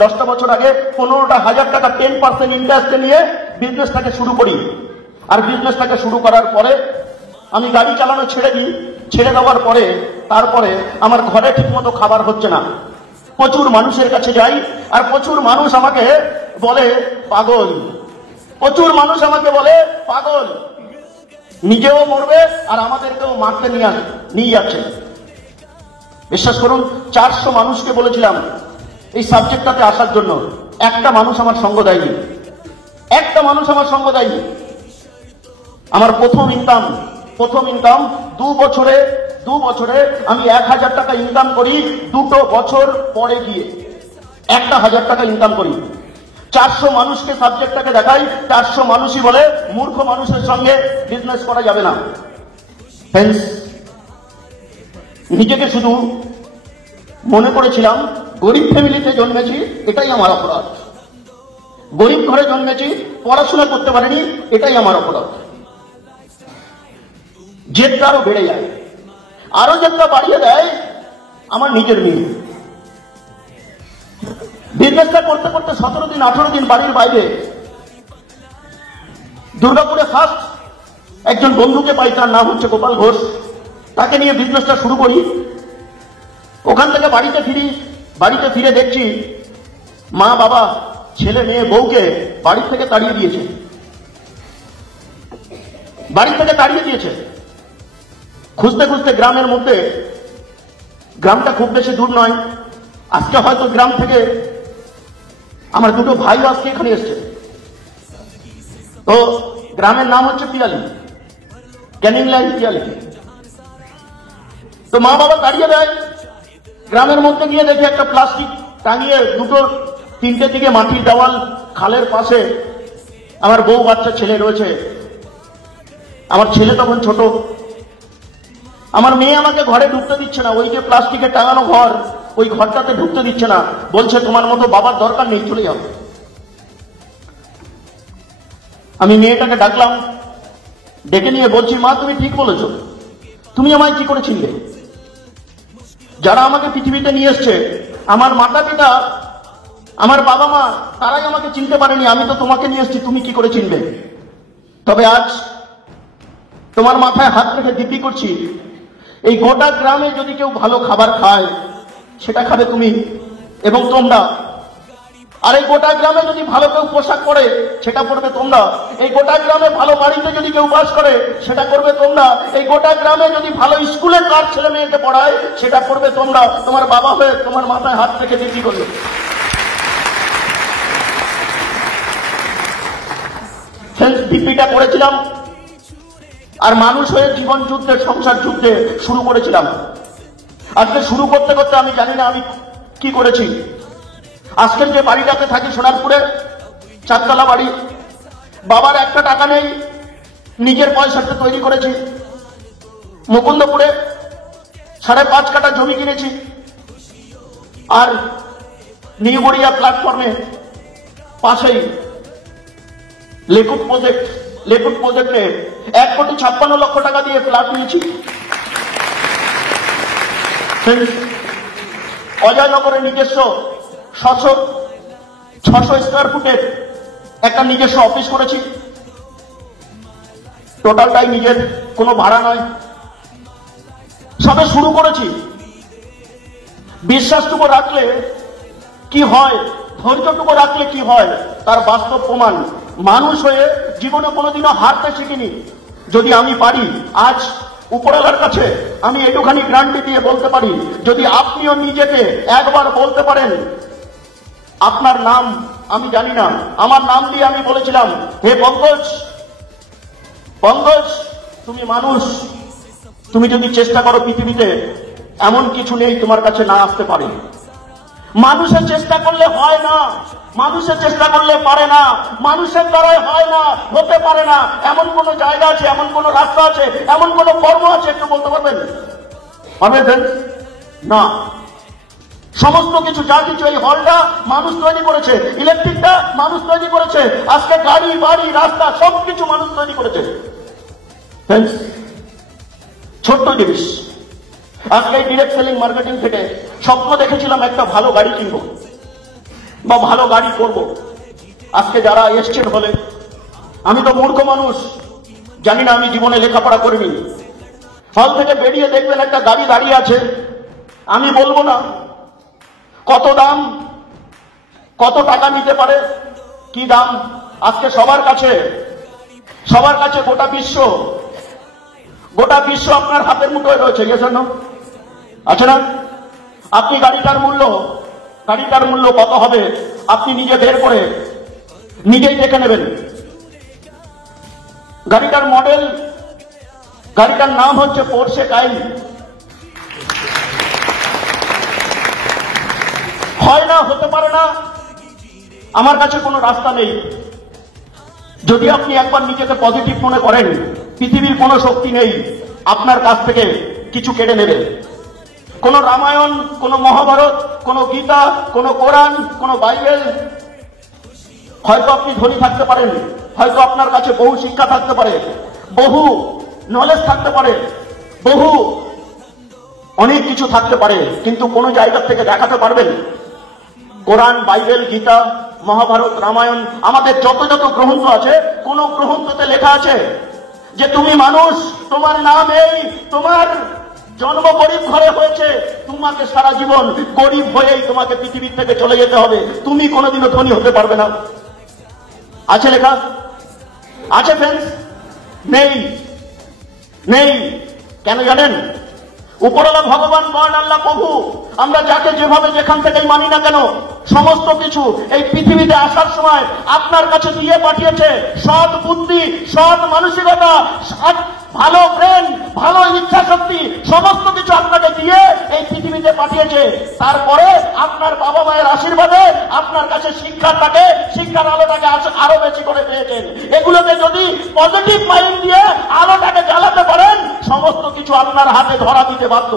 10টা বছর আগে 15,000 টাকা 10% ইন্টারেস্টে নিয়ে বিজনেসটাকে শুরু করি। আর বিজনেসটাকে শুরু করার পরে আমি গাড়ি চালানো ছেড়ে দিই। ছেড়ে দেওয়ার পরে তারপরে আমার ঘরে ঠিকমতো খাবার হচ্ছে না। প্রচুর মানুষের কাছে যাই আর প্রচুর মানুষ আমাকে বলে পাগল। প্রচুর মানুষ আমাকে বলে পাগল, নিজেও মরবে আর আমাদেরকেও মারতে নিয়ে যাচ্ছে। বিশ্বাস করুন, 400 মানুষকে বলেছিলাম এই সাবজেক্টটাতে আসার জন্য, একটা মানুষ আমার সঙ্গ দেয়নি। একটা মানুষ আমার সঙ্গ দেয়নি। আমার প্রথম ইনকাম 2 বছরে আমি 1000 টাকা ইনকাম করি। 2 বছর পরে গিয়ে 1000 টাকা ইনকাম করি। 400 মানুষকে সাবজেক্টটাকে দেখাই, 400 মানুষই বলে মূর্খ মানুষের সঙ্গে বিজনেস করা যাবে না। ফ্রেন্ডস, নিজেকে শুধু মনে করেছিলাম গরিব ফ্যামিলিতে জন্মেছি, এটাই আমার অপরাধ। গরিব ঘরে জন্মেছি, পড়াশোনা করতে পারিনি, এটাই আমার অপরাধ। জেদটা আরো বেড়ে যায়। আরো জেদটা বাড়িয়ে দেয় আমার নিজের মেয়ে। বিজনেসটা করতে করতে 17 দিন 18 দিন বাড়ির বাইরে দুর্গাপুরে ফার্স্ট একজন বন্ধুকে পাই, তার নাম হচ্ছে গোপাল ঘোষ। তাকে নিয়ে বিজনেসটা শুরু করি। ওখান থেকে বাড়িতে ফিরে দেখছি মা বাবা ছেলে মেয়ে বউকে বাড়ি থেকে তাড়িয়ে দিয়েছে। খুঁজতে খুঁজতে গ্রামের মধ্যে, গ্রামটা খুব বেশি দূর নয়, আজকে হয়তো গ্রাম থেকে আমার 2 ভাই আজকে এখানে এসছে। তো গ্রামের নাম হচ্ছে পিয়ালি, ক্যানিং লাইন পিয়ালি। তো মা বাবা তাড়িয়ে দেয়। গ্রামের মধ্যে গিয়ে দেখি একটা প্লাস্টিক টাঙিয়ে 2-3টে দিকে মাটির দেওয়াল, খালের পাশে আমার বউ বাচ্চা ছেলে রয়েছে। আমার ছেলে তখন ছোট। আমার মেয়ে আমাকে ঘরে ঢুকতে দিচ্ছে না। ওই যে প্লাস্টিকে টাঙানো ঘর, ওই ঘরটাতে ঢুকতে দিচ্ছে না। বলছে তোমার মতো বাবার দরকার নেই, চলে যাও। আমি মেয়েটাকে ডাকলাম, ডেকে নিয়ে বলছি, মা তুমি ঠিক বলেছ, তুমি আমায় কি করে চিনলে? যারা আমাকে পৃথিবীতে নিয়ে এসছে, আমার মাতা পিতা, আমার বাবা মা, তারাই আমাকে চিনতে পারেনি। আমি তো তোমাকে নিয়ে এসছি, তুমি কি করে চিনবে? তবে আজ তোমার মাথায় হাত রেখে দিব্যি করছি, এই গোটা গ্রামে যদি কেউ ভালো খাবার খায়, সেটা খাবে তুমি এবং তোমরা। আর এই গোটা গ্রামে যদি ভালো কেউ পোশাক পরে, সেটা পরবে তোমরা। এই গোটা গ্রামে ভালো বাড়িতে যদি কেউ বাস করে, সেটা করবে তোমরা। এই গোটা গ্রামে যদি ভালো স্কুলে কার ছেলে মেয়েকে পড়ায়, সেটা করবে তোমরা। তোমার বাবা হয়ে তোমার মাথায় হাত রেখে দিব্যি করবে। দিব্যিটা করেছিলাম আর মানুষ হয়ে জীবন যুদ্ধে, সংসার যুদ্ধে শুরু করেছিলাম। আজকে শুরু করতে করতে আমি জানি না আমি কি করেছি। আজকের যে বাড়িটাতে থাকি সোনারপুরে, 4তলা বাড়ি, বাবার একটা টাকা নেই, নিজের পয়সাতে তৈরি করেছি। মুকুন্দপুরে 5.5 কাঠা জমি কিনেছি। আর নিউগড়িয়া প্ল্যাটফর্মে পাশেই লেকুট প্রজেক্টে 1,56,00,000 টাকা দিয়ে ফ্ল্যাট নিয়েছি। অজয়নগরে নিজস্ব 600 স্কোয়ার ফুটের একটা নিজস্ব অফিস করেছি। টোটালটাই নিজের, কোনো ভাড়া নয়। সবে শুরু করেছি। বিশ্বাসটুকু রাখলে কি হয়, ধৈর্যটুকু রাখলে কি হয়, তার বাস্তব প্রমাণ। মানুষ হয়ে জীবনে কোনোদিনও হারতে শিখিনি। যদি আমি পারি, আজ উপরওয়ালার কাছে আমি একটুখানি গ্যারান্টি দিয়ে বলতে পারি, যদি আপনিও নিজেকে একবার বলতে পারেন, আপনার নাম আমি জানি না, আমার নাম দিয়ে আমি বলেছিলাম, হে পঙ্কজ, তুমি মানুষ, তুমি যদি চেষ্টা করো, পৃথিবীতে এমন কিছু নেই তোমার কাছে না আসতে পারে। মানুষের চেষ্টা করলে হয় না, মানুষের চেষ্টা করলে পারে না, মানুষের দ্বারাই হয় না, হতে পারে না। এমন কোন জায়গা আছে, এমন কোন রাস্তা আছে, এমন কোন কর্ম আছে, একটু বলতে পারবেন? পারবেন না। সমস্ত কিছু, যা কিছু, এই হলটা মানুষ তৈরি করেছে, ইলেকট্রিকটা মানুষ তৈরি করেছে, আজকে গাড়ি বাড়ি রাস্তা সবকিছু মানুষ তৈরি করেছে। ছোট্ট জিনিস। আজকে ডিরেক্ট সেলিং মার্কেটিং থেকে স্বপ্ন দেখেছিলাম একটা ভালো গাড়ি কিনবো। বা ভালো গাড়ি করব। আজকে যারা এসছেন হলে, আমি তো মূর্খ মানুষ, জানি না, আমি জীবনে লেখাপড়া করিনি। হল থেকে বেরিয়ে দেখবেন একটা গাড়ি দাঁড়িয়ে আছে, আমি বলবো না কত দাম, কত টাকা নিতে পারে, কি দাম। আজকে সবার কাছে গোটা বিশ্ব আপনার হাতের মুঠোয় রয়েছে, এজন্য আছে না? আপনি গাড়িটার মূল্য কত হবে আপনি নিজে বের করে নিজেই দেখে নেবেন। গাড়িটার মডেল, গাড়িটার নাম হচ্ছে পোর্শে কাইন। হয় না, হতে পারে না, আমার কাছে কোনো রাস্তা নেই। যদি আপনি একবার নিজেকে পজিটিভ মনে করেন, পৃথিবীর কোনো শক্তি নেই আপনার কাছ থেকে কিছু কেড়ে নেবে। কোন রামায়ণ, কোন মহাভারত, কোন গীতা, কোন কোরআন, কোন বাইবেল, হয়তো আপনি ধনী থাকতে পারেন, হয়তো আপনার কাছে বহু শিক্ষা থাকতে পারে, বহু নলেজ থাকতে পারে, বহু অনেক কিছু থাকতে পারে, কিন্তু কোন জায়গা থেকে দেখাতে পারবেন কোরআন, বাইবেল, গীতা, মহাভারত, রামায়ণ, আমাদের যত গ্রন্থ আছে, কোন গ্রন্থতে লেখা আছে যে তুমি মানুষ, তোমার নাম এই, তোমার জন্ম গরিব ঘরে হয়েছে, তোমাকে সারা জীবন গরিব হয়েই তোমাকে পৃথিবীর থেকে চলে যেতে হবে, তুমি কোনোদিনও ধনী হতে পারবে না? আছে লেখা? আছে ফ্রেন্ডস? নেই। কেন জানেন? উপরওয়ালা ভগবান, মহান আল্লাহ প্রভু, আমরা যাকে যেভাবে যেখান থেকেই মানি না কেন, সমস্ত কিছু এই পৃথিবীতে আসার সময় আপনার কাছে দিয়ে পাঠিয়েছে। সৎ বুদ্ধি, সৎ মানসিকতা, ভালো ব্রেন, ভালো ইচ্ছা শক্তি, সমস্ত কিছু আপনাকে দিয়ে এই পৃথিবীতে পাঠিয়েছে। তারপরে আপনার বাবা মায়ের আশীর্বাদে আপনার কাছে শিক্ষার আলোটাকে আরো বেশি করে পেয়েছেন। এগুলোকে যদি পজিটিভ মাইন্ড দিয়ে আলোটাকে জ্বালাতে পারেন, সমস্ত কিছু আপনার হাতে ধরা দিতে বাধ্য।